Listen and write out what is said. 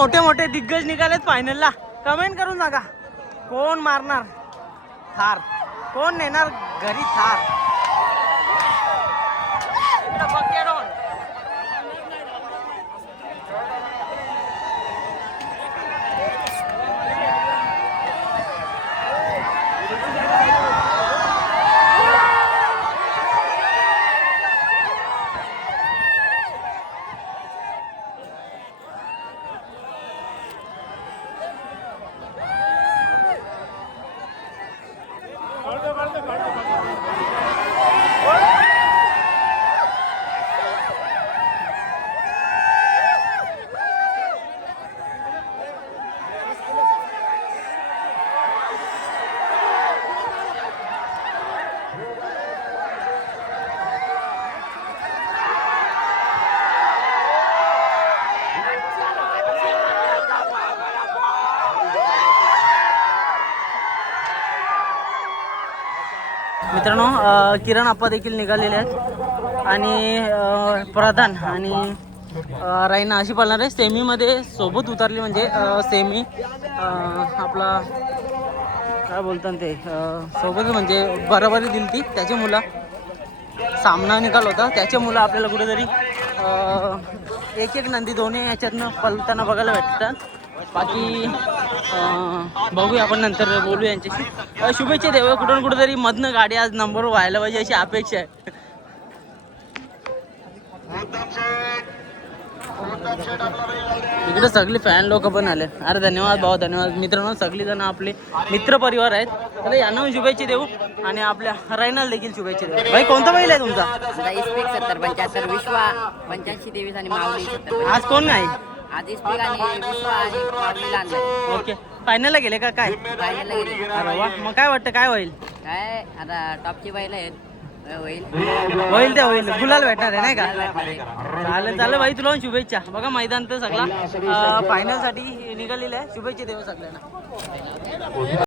मोठे मोठे दिग्गज निघालेत फायनलला. कमेंट करून सांगा कोण मारणार थार, कोण नेणार घरी थार. मित्रांनो किरण आप्पा देखील निघालेले आहेत आणि प्रधान आणि रायना अशी पाळणार आहे. सेमीमध्ये सोबत उतरली म्हणजे सेमी आपला काय बोलतात ते सोबत म्हणजे बरोबरी दिली ती. त्याची मुलं सामना निकाल होता, त्याचे मुलं आपल्याला कुठेतरी एक एक नंदी दोन्ही याच्यातनं पलताना बघायला भेटतात. बाकी बघूया आपण नंतर बोलू यांच्याशी. शुभेच्छा देऊ कुठून कुठेतरी मधनं गाडी आज नंबर व्हायला पाहिजे अशी अपेक्षा आहे. इकडे सगळे फॅन लोक पण आले. अरे धन्यवाद भाऊ, धन्यवाद. मित्रांनो सगळी जण आपले मित्र परिवार आहेत, तर यांना शुभेच्छा देऊ आणि आपल्या रायनाला देखील शुभेच्छा देऊ. भाई कोणता बैल आहे तुमचा? 70 75 विश्वा 85 23 आणि माऊली 70. आज कोण नाही? आज इस्पिक आणि विश्वा आणि माऊलीला आणलं. ओके, फायनलला गेले का काय? फायनलला गेले. अरे वा, मग काय वाटतं काय होईल? काय आता टॉपची बैल आहेत, होईल होईल ते होईल, गुलाल भेटणार आहे नाही का? भेटणार. चालेल चालेल भाई, तुला पण शुभेच्छा. बघा मैदान तर सगळा फायनल साठी निघालेलं आहे. शुभेच्छा देऊ सगळ्यांना.